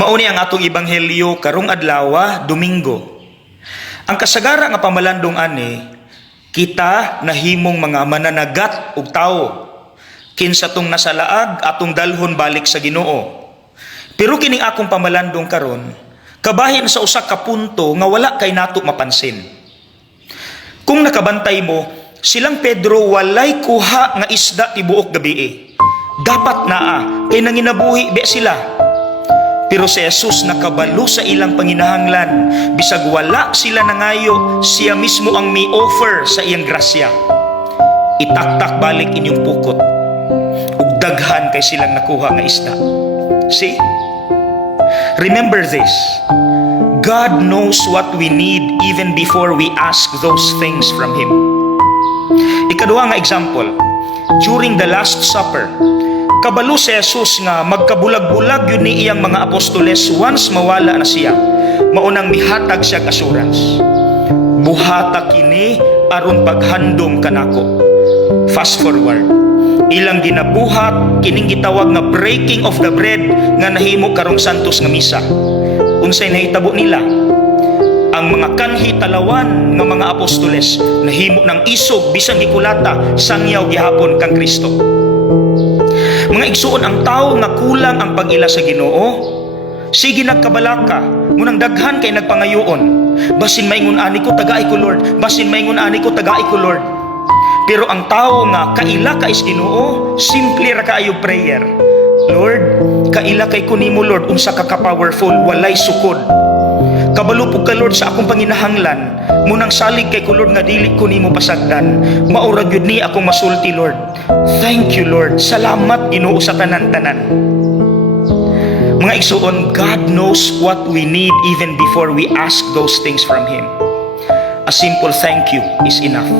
Mauni ang atong ebanghelyo karong adlaw, Domingo. Ang kasagara nga pamalandong ani, kita nahimong mga mananagat og tawo. Kinsa tong nasalaag atong dalhon balik sa Ginoo. Pero kining akong pamalandong karon, kabahin sa usa ka punto nga wala kay nato mapansin. Kung nakabantay mo, silang Pedro walay kuha nga isda tibuok gabi. Dapat naa kay nanginabuhi be sila. Pero si Jesus nakabalo sa ilang panginahanglan. Bisag wala sila nangayo, siya mismo ang may offer sa iyang grasya. Itaktak balik inyong pukot. Ug daghan kay silang nakuha nga isda. See? Remember this. God knows what we need even before we ask those things from Him. Ikaduha nga example. During the Last Supper, kabalo si Jesus nga magkabulag-bulag yun ni iyang mga apostoles once mawala na siya. Maunang mihatag siya assurance. Buhata kini aron paghandom kanako. Fast forward. Ilang ginabuhat kining gitawag nga breaking of the bread nga nahimo karong Santos nga misa. Unsay nahitabo nila? Ang mga kanhi talawan nga mga apostoles nahimo ng isog bisan gikulata sangyaw gihapon kang Kristo. Mga igsuon, ang tao nga kulang ang pag-ila sa Ginoo, sige nagkabalaka, munang daghan kay nagpangayoon. Basin maingon ani ko tagaay ko Lord, basin maingon ani ko tagaay ko Lord. Pero ang tao nga kaila ka is Ginoo, simple ra kaayo prayer. Lord, kaila kay kunimo Lord, unsa ka ka-powerful, walay sukod. Kabalo po ka Lord sa akong panginahanglan, munang salig kay ko Lord nga dili ko nimo pasagdan. Maura gyud ni akong masulti Lord. Thank you Lord. Salamat Ginoo sa tanan-tanan. Mga igsuon, God knows what we need even before we ask those things from Him. A simple thank you is enough.